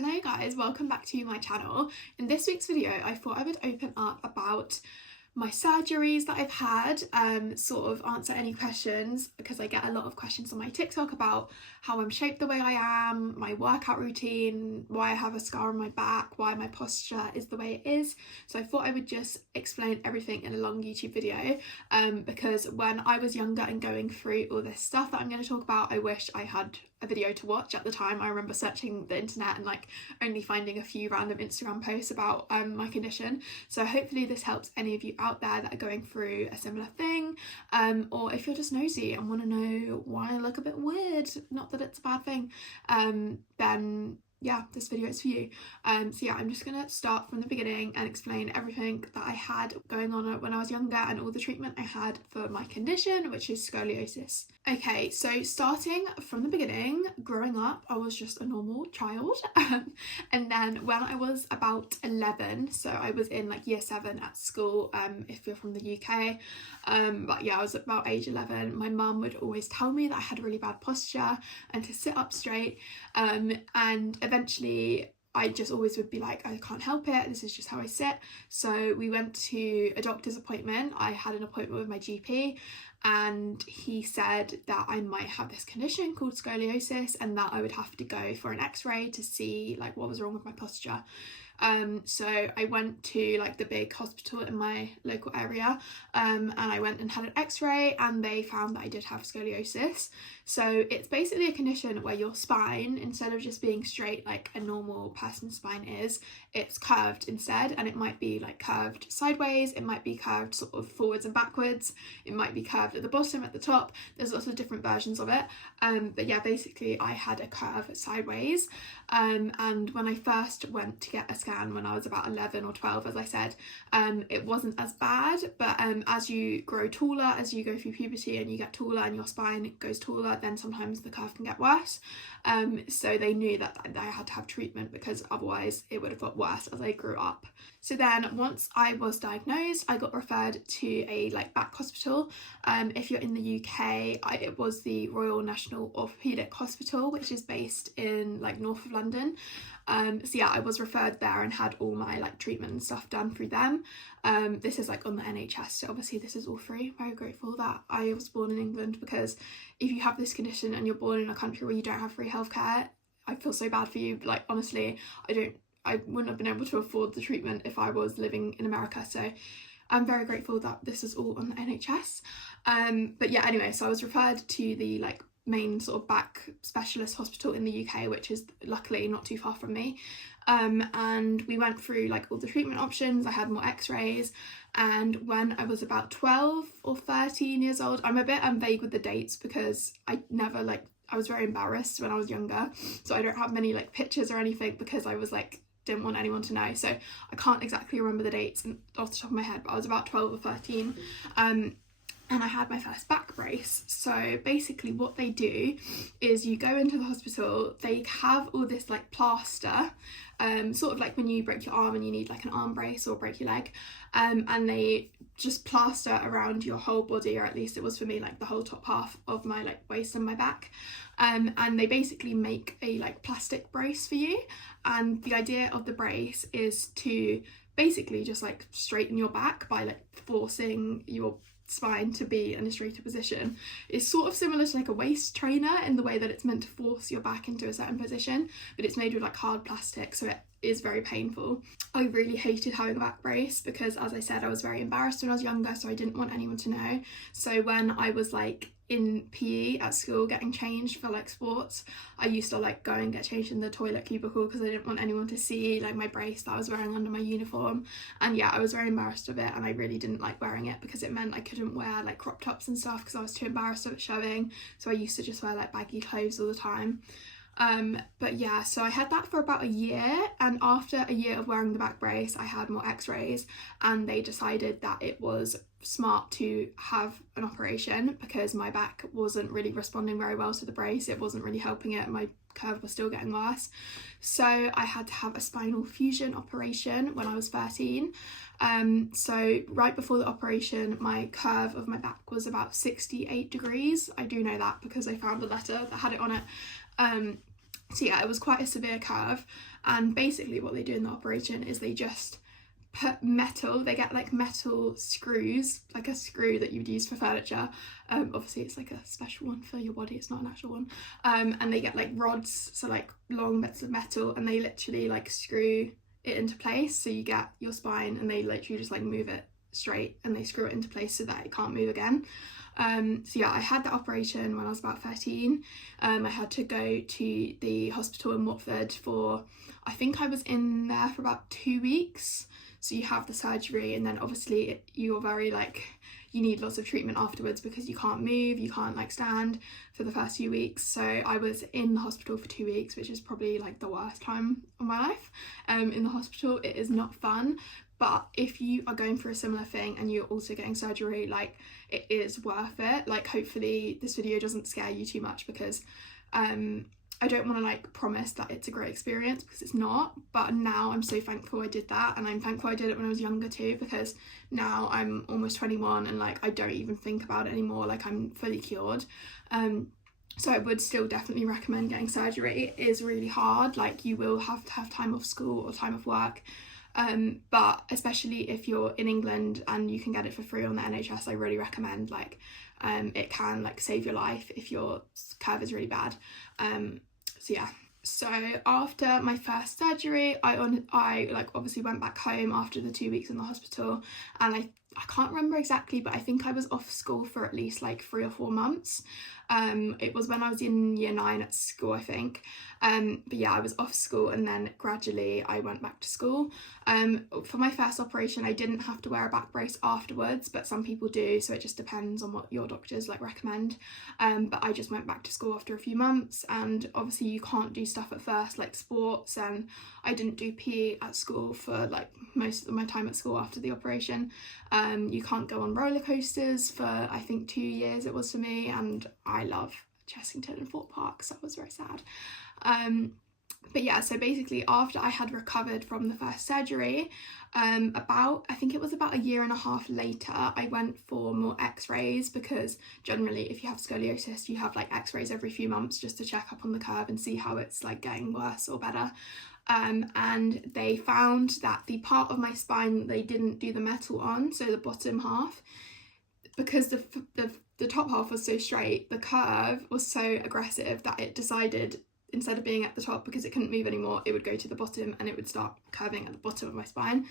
Hello guys, welcome back to my channel. In this week's video I thought I would open up about my surgeries that I've had, sort of answer any questions, because I get a lot of questions on my TikTok about how I'm shaped the way I am, my workout routine, why I have a scar on my back, why my posture is the way it is. So I thought I would just explain everything in a long YouTube video, because when I was younger and going through all this stuff that I'm going to talk about, I wish I had a video to watch at the time. I remember searching the internet and only finding a few random Instagram posts about my condition. So hopefully this helps any of you out there that are going through a similar thing, or if you're just nosy and want to know why I look a bit weird, not that it's a bad thing, then yeah, this video is for you. So yeah, I'm just gonna start from the beginning and explain everything that I had going on when I was younger and all the treatment I had for my condition, which is scoliosis. Okay, so starting from the beginning, growing up, I was just a normal child. And then when I was about 11, so I was in year 7 at school, if you're from the UK, but yeah, I was about age 11, my mum would always tell me that I had really bad posture and to sit up straight, and eventually I just always would be like, I can't help it, this is just how I sit. So we went to a doctor's appointment. I had an appointment with my GP and he said that I might have this condition called scoliosis and that I would have to go for an x-ray to see what was wrong with my posture. So I went to the big hospital in my local area, and I went and had an x-ray and they found that I did have scoliosis. So it's basically a condition where your spine, instead of just being straight like a normal person's spine is, it's curved instead, and it might be curved sideways, it might be curved sort of forwards and backwards, it might be curved at the bottom, at the top. There's lots of different versions of it, but yeah, basically I had a curve sideways, and when I first went to get a scan when I was about 11 or 12, as I said, it wasn't as bad, but as you grow taller, as you go through puberty and you get taller and your spine goes taller, then sometimes the curve can get worse. So they knew that I had to have treatment because otherwise it would have got worse as I grew up. So then once I was diagnosed, I got referred to a back hospital. If you're in the UK, it was the Royal National Orthopaedic Hospital, which is based in north of London. So yeah, I was referred there and had all my treatment and stuff done through them. This is on the NHS, so obviously this is all free. I'm very grateful that I was born in England, because if you have this condition and you're born in a country where you don't have free healthcare, I feel so bad for you. Honestly, I wouldn't have been able to afford the treatment if I was living in America, so I'm very grateful that this is all on the NHS. But yeah, anyway, so I was referred to the main sort of back specialist hospital in the UK, which is luckily not too far from me, and we went through all the treatment options. I had more x-rays, and when I was about 12 or 13 years old, I'm a bit vague with the dates because I never I was very embarrassed when I was younger, so I don't have many pictures or anything because I was didn't want anyone to know, so I can't exactly remember the dates off the top of my head, but I was about 12 or 13, and I had my first back brace. So basically what they do is you go into the hospital, they have all this plaster, sort of when you break your arm and you need an arm brace or break your leg, and they just plaster around your whole body, or at least it was for me, the whole top half of my waist and my back, and they basically make a plastic brace for you. And the idea of the brace is to basically just straighten your back by forcing your spine to be in a straighter position. It's sort of similar to a waist trainer in the way that it's meant to force your back into a certain position, but it's made with hard plastic, so it is very painful. I really hated having a back brace because, as I said, I was very embarrassed when I was younger, so I didn't want anyone to know. So when I was in PE at school getting changed for sports, I used to go and get changed in the toilet cubicle because I didn't want anyone to see my brace that I was wearing under my uniform. And yeah, I was very embarrassed of it, and I really didn't like wearing it because it meant I couldn't wear crop tops and stuff because I was too embarrassed of it showing. So I used to just wear baggy clothes all the time. But yeah, so I had that for about a year, and after a year of wearing the back brace I had more x-rays, and they decided that it was smart to have an operation because my back wasn't really responding very well to the brace. It wasn't really helping it, my curve was still getting worse. So I had to have a spinal fusion operation when I was 13. So right before the operation my curve of my back was about 68 degrees. I do know that because I found a letter that had it on it. So yeah, it was quite a severe curve, and basically what they do in the operation is they just put metal, they get like metal screws, like a screw that you would use for furniture, obviously it's like a special one for your body, it's not an actual one, and they get like rods, so like long bits of metal, and they literally like screw it into place, so you get your spine, and they literally just like move it straight, and they screw it into place so that it can't move again. So yeah, I had that operation when I was about 13. I had to go to the hospital in Watford for, I think I was in there for about 2 weeks. So you have the surgery, and then obviously you're very like, you need lots of treatment afterwards because you can't move, you can't like stand for the first few weeks. So I was in the hospital for 2 weeks, which is probably like the worst time of my life. In the hospital, it is not fun. But if you are going for a similar thing and you're also getting surgery, like, it is worth it. Like, hopefully this video doesn't scare you too much, because I don't want to like promise that it's a great experience, because it's not. But now I'm so thankful I did that, and I'm thankful I did it when I was younger too, because now I'm almost 21 and like I don't even think about it anymore. Like, I'm fully cured. So I would still definitely recommend getting surgery. It is really hard. Like, you will have to have time off school or time off work. But especially if you're in England and you can get it for free on the NHS, I really recommend. Like, it can like save your life if your curve is really bad. So yeah. So after my first surgery, I like obviously went back home after the 2 weeks in the hospital, and I can't remember exactly, but I think I was off school for at least like 3 or 4 months. It was when I was in year 9 at school, I think. But yeah, I was off school, and then gradually I went back to school. For my first operation, I didn't have to wear a back brace afterwards, but some people do, so it just depends on what your doctors like recommend. But I just went back to school after a few months, and obviously you can't do stuff at first like sports, and I didn't do PE at school for like most of my time at school after the operation. You can't go on roller coasters for I think 2 years it was for me, and I love Chessington and Fort Park, so that was very sad. But yeah, so basically after I had recovered from the first surgery, I think it was about a year and a half later, I went for more x-rays, because generally if you have scoliosis, you have like x-rays every few months just to check up on the curve and see how it's like getting worse or better. And they found that the part of my spine that they didn't do the metal on, so the bottom half, because the top half was so straight, the curve was so aggressive that it decided, instead of being at the top, because it couldn't move anymore, it would go to the bottom and it would start curving at the bottom of my spine,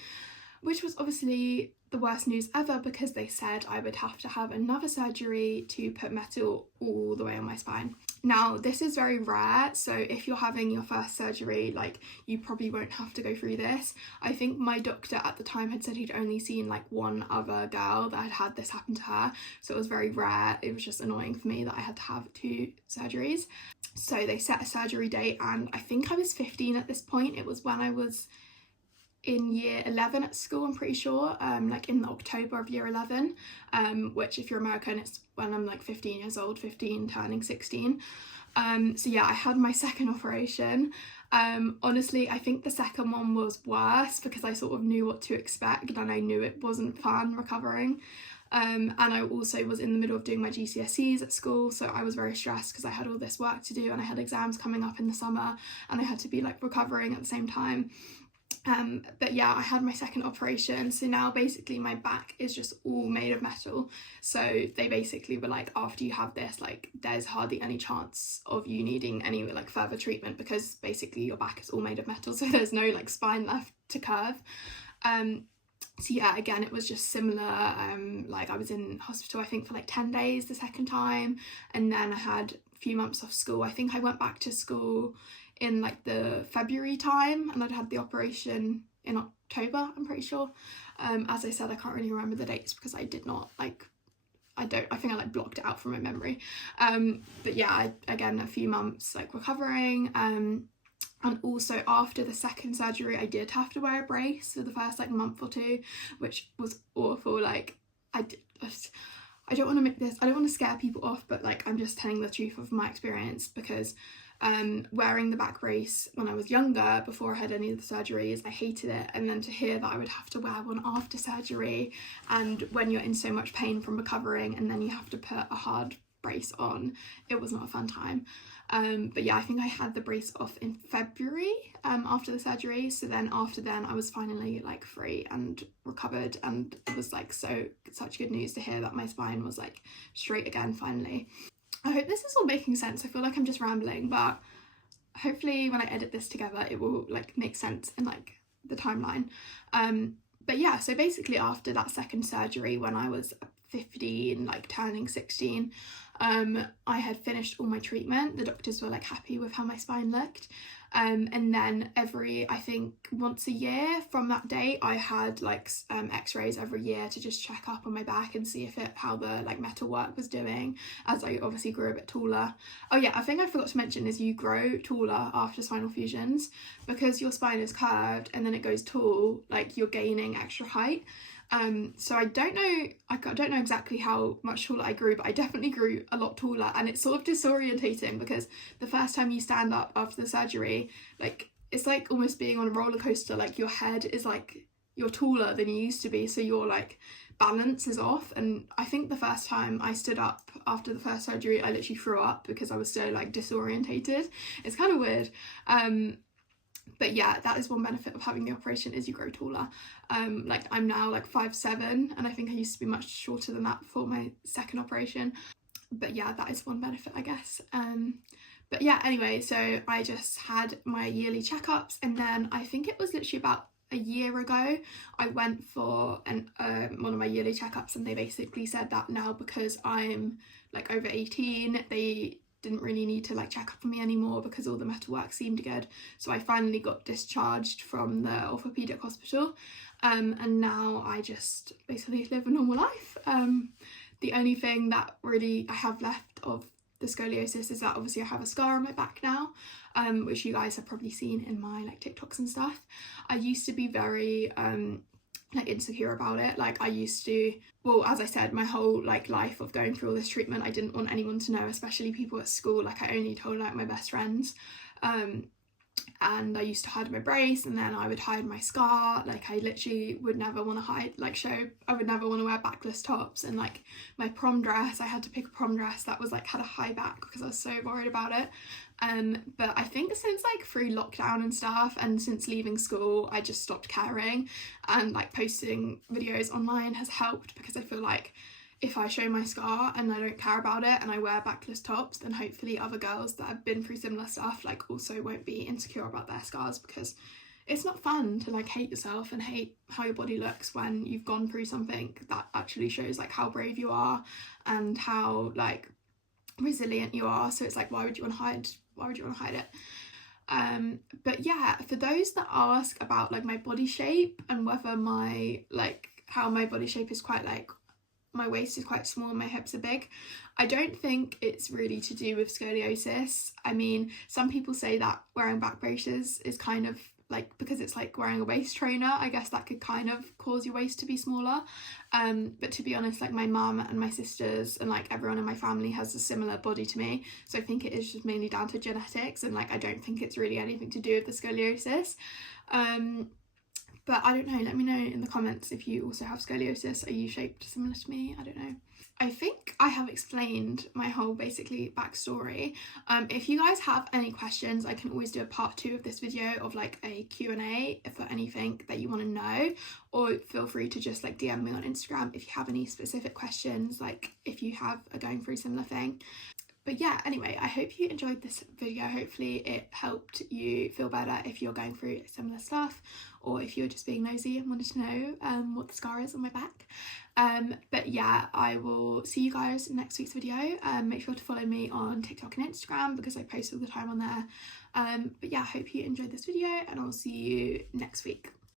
which was obviously the worst news ever, because they said I would have to have another surgery to put metal all the way on my spine. Now, this is very rare, so if you're having your first surgery, like, you probably won't have to go through this. I think my doctor at the time had said he'd only seen like one other girl that had had this happen to her, so it was very rare. It was just annoying for me that I had to have 2 surgeries. So they set a surgery date, and I think I was 15 at this point. It was when I was in year 11 at school, I'm pretty sure, like in October of year 11, which if you're American, it's when I'm like 15 years old, 15 turning 16. So yeah, I had my second operation. Honestly, I think the second one was worse, because I sort of knew what to expect, and I knew it wasn't fun recovering. And I also was in the middle of doing my GCSEs at school, so I was very stressed because I had all this work to do, and I had exams coming up in the summer, and I had to be like recovering at the same time. But yeah, I had my second operation, so now basically my back is just all made of metal. So they basically were like, after you have this, like, there's hardly any chance of you needing any like further treatment, because basically your back is all made of metal, so there's no like spine left to curve. So yeah, again, it was just similar. Like, I was in hospital I think for like 10 days the second time, and then I had a few months off school. I think I went back to school in like the February time, and I'd had the operation in October, I'm pretty sure. As I said, I can't really remember the dates because I did not like, I think I like blocked it out from my memory. But yeah, again, a few months like recovering. And also after the second surgery, I did have to wear a brace for the first like month or 2, which was awful. Like, I don't want to scare people off, but like, I'm just telling the truth of my experience, because wearing the back brace when I was younger, before I had any of the surgeries, I hated it. And then to hear that I would have to wear one after surgery, and when you're in so much pain from recovering, and then you have to put a hard brace on. It was not a fun time. But yeah, I think I had the brace off in February after the surgery. So then after then I was finally like free and recovered, and it was like such good news to hear that my spine was like straight again finally. I hope this is all making sense. I feel like I'm just rambling, but hopefully when I edit this together it will like make sense in like the timeline. But yeah, so basically after that second surgery when I was 15, like turning 16, I had finished all my treatment. The doctors were like happy with how my spine looked, and then I think once a year from that date I had like x-rays every year to just check up on my back and see how the like metal work was doing, as I obviously grew a bit taller. Oh yeah, a thing I forgot to mention is you grow taller after spinal fusions because your spine is curved and then it goes tall, like you're gaining extra height. So I don't know exactly how much taller I grew, but I definitely grew a lot taller, and it's sort of disorientating because the first time you stand up after the surgery, like it's like almost being on a roller coaster. Like your head is like, you're taller than you used to be, so your like balance is off. And I think the first time I stood up after the first surgery I literally threw up because I was so like disorientated. It's kind of weird. But yeah, that is one benefit of having the operation, is you grow taller. Like I'm now like 5'7", and I think I used to be much shorter than that before my second operation. But yeah, that is one benefit, I guess. But yeah, anyway, so I just had my yearly checkups, and then I think it was literally about a year ago I went for one of my yearly checkups, and they basically said that now because I'm like over 18, they didn't really need to like check up on me anymore because all the metalwork seemed good. So I finally got discharged from the orthopedic hospital, and now I just basically live a normal life. The only thing that really I have left of the scoliosis is that obviously I have a scar on my back now, which you guys have probably seen in my like TikToks and stuff. I used to be very like insecure about it. Like I used to, well, as I said, my whole like life of going through all this treatment, I didn't want anyone to know, especially people at school. Like I only told like my best friends. And I used to hide my brace, and then I would hide my scar. Like I literally would never want to hide, like I would never want to wear backless tops. And like my prom dress, I had to pick a prom dress that was like had a high back because I was so worried about it. But I think since like through lockdown and stuff, and since leaving school, I just stopped caring, and like posting videos online has helped, because I feel like if I show my scar and I don't care about it and I wear backless tops, then hopefully other girls that have been through similar stuff like also won't be insecure about their scars, because it's not fun to like hate yourself and hate how your body looks when you've gone through something that actually shows like how brave you are and how like resilient you are. So it's like, why would you want to hide it? But yeah, for those that ask about like my body shape and whether how my body shape is quite like, my waist is quite small and my hips are big, I don't think it's really to do with scoliosis. I mean, some people say that wearing back braces is kind of like, because it's like wearing a waist trainer, I guess that could kind of cause your waist to be smaller. But to be honest, like my mum and my sisters and like everyone in my family has a similar body to me, so I think it is just mainly down to genetics, and like I don't think it's really anything to do with the scoliosis. But I don't know, let me know in the comments if you also have scoliosis. Are you shaped similar to me? I don't know. I think I have explained my whole basically backstory. If you guys have any questions, I can always do a part 2 of this video of like a Q&A for anything that you want to know, or feel free to just like DM me on Instagram if you have any specific questions, like if you are going through a similar thing. But yeah, anyway, I hope you enjoyed this video. Hopefully it helped you feel better if you're going through similar stuff, or if you're just being nosy and wanted to know what the scar is on my back. But yeah, I will see you guys in next week's video. Make sure to follow me on TikTok and Instagram because I post all the time on there. But yeah, I hope you enjoyed this video, and I'll see you next week.